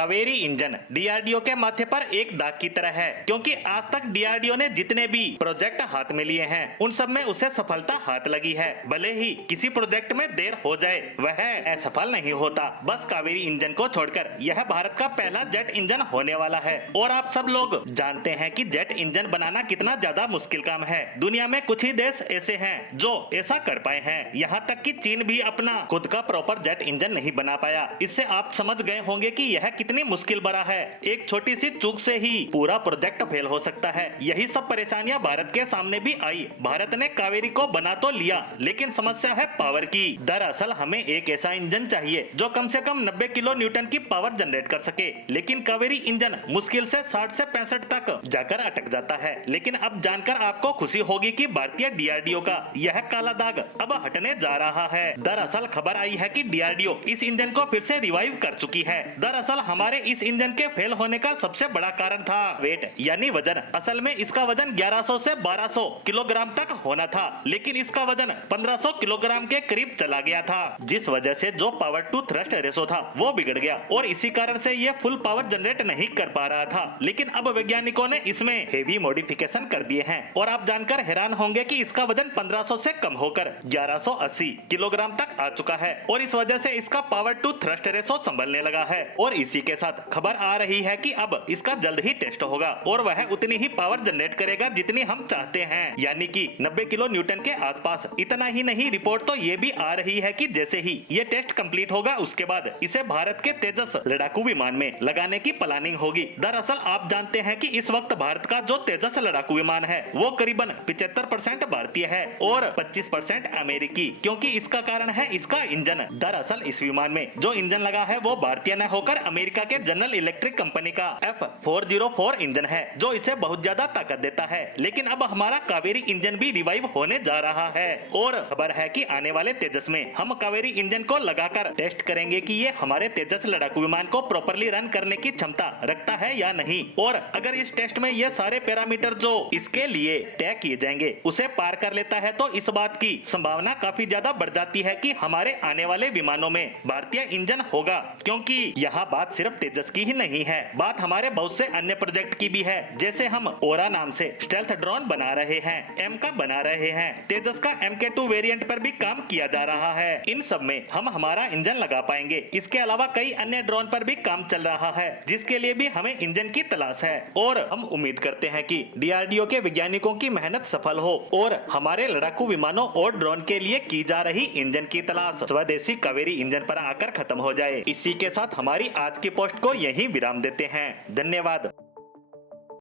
Kaveri engine DRDO के माथे पर एक दाग की तरह है, क्योंकि आज तक डीआरडीओ ने जितने भी प्रोजेक्ट हाथ में लिए हैं उन सब में उसे सफलता हाथ लगी है। भले ही किसी प्रोजेक्ट में देर हो जाए, वह असफल नहीं होता। बस कावेरी इंजन को छोड़कर यह भारत का पहला जेट इंजन होने वाला है। और आप सब लोग जानते हैं कि जेट इंजन बनाना कितना ज्यादा मुश्किल काम है। दुनिया में कुछ ही देश ऐसे हैं जो ऐसा कर पाए हैं। यहाँ तक कि चीन भी अपना खुद का प्रॉपर जेट इंजन नहीं बना पाया। इससे आप समझ गए होंगे कि यह कितनी मुश्किल भरा है। एक छोटी सी चूक से ही पूरा प्रोजेक्ट फेल हो सकता है। यही सब परेशानियां भारत के सामने भी आई। भारत ने कावेरी को बना तो लिया, लेकिन समस्या है पावर की। दरअसल हमें एक ऐसा इंजन चाहिए जो कम से कम 90 किलो न्यूटन की पावर जनरेट कर सके, लेकिन कावेरी इंजन मुश्किल से 60 से 65 तक जाकर अटक जाता है। लेकिन अब जानकर आपको खुशी होगी कि भारतीय डीआरडीओ का यह काला दाग अब हटने जा रहा है। दरअसल खबर आई है कि डीआरडीओ इस इंजन को फिर से रिवाइव कर चुकी है। दरअसल हमारे इस इंजन के फेल होने का सबसे बड़ा कारण था वेट, यानी वजन। असल में इसका वजन 1100 से 1200 किलोग्राम तक होना था, लेकिन इसका वजन 1500 किलोग्राम के करीब चला गया था, जिस वजह से जो पावर टू थ्रस्ट रेशो था वो बिगड़ गया और इसी कारण से ये फुल पावर जनरेट नहीं कर पा रहा था। लेकिन अब वैज्ञानिकों ने इसमें हेवी मॉडिफिकेशन कर दिए हैं और आप जानकर हैरान होंगे कि इसका वजन 1500 से कम होकर 1180 किलोग्राम तक आ चुका है और इस वजह से इसका पावर टू थ्रस्ट रेशो संभलने लगा है। और इसी के साथ खबर आ रही है कि अब इसका जल्द ही टेस्ट होगा और वह उतनी ही पावर जनरेट करेगा जितनी हम चाहते हैं, यानी कि 90 किलो न्यूटन के आसपास। इतना ही नहीं, रिपोर्ट तो ये भी आ रही है कि जैसे ही ये टेस्ट कंप्लीट होगा उसके बाद इसे भारत के तेजस लड़ाकू विमान में लगाने की प्लानिंग होगी। दरअसल आप जानते हैं कि इस वक्त भारत का जो तेजस लड़ाकू विमान है वो करीबन 75% भारतीय है और 25% अमेरिकी, क्योंकि इसका कारण है इसका इंजन। दरअसल इस विमान में जो इंजन लगा है वो भारतीय न होकर अमेरिका के जनरल इलेक्ट्रिक कंपनी का F404 इंजन है, जो इसे बहुत ज्यादा ताकत देता है। लेकिन अब हमारा कावेरी इंजन भी रिवाइव होने जा रहा है और खबर है कि आने वाले तेजस में हम कावेरी इंजन को लगाकर टेस्ट करेंगे कि ये हमारे तेजस लड़ाकू विमान को प्रॉपर्ली रन करने की क्षमता रखता है या नहीं। और अगर इस टेस्ट में ये सारे पैरामीटर जो इसके लिए तय किए जाएंगे उसे पार कर लेता है तो इस बात की संभावना काफी ज्यादा बढ़ जाती है कि हमारे आने वाले विमानों में भारतीय इंजन होगा। क्योंकि यहाँ बात सिर्फ तेजस की ही नहीं है, बात हमारे बहुत से अन्य प्रोजेक्ट की भी है। जैसे हम ओरा नाम से स्टेल्थ ड्रोन बना रहे हैं, एम का बना रहे हैं, तेजस का MK2 वेरिएंट पर भी काम किया जा रहा है। इन सब में हम हमारा इंजन लगा पाएंगे। इसके अलावा कई अन्य ड्रोन पर भी काम चल रहा है, जिसके लिए भी हमें इंजन की तलाश है। और हम उम्मीद करते हैं कि डीआरडीओ के वैज्ञानिकों की मेहनत सफल हो और हमारे लड़ाकू विमानों और ड्रोन के लिए की जा रही इंजन की तलाश स्वदेशी कावेरी इंजन पर आकर खत्म हो जाए। इसी के साथ हमारी आज की पोस्ट को यहीं विराम देते हैं। धन्यवाद।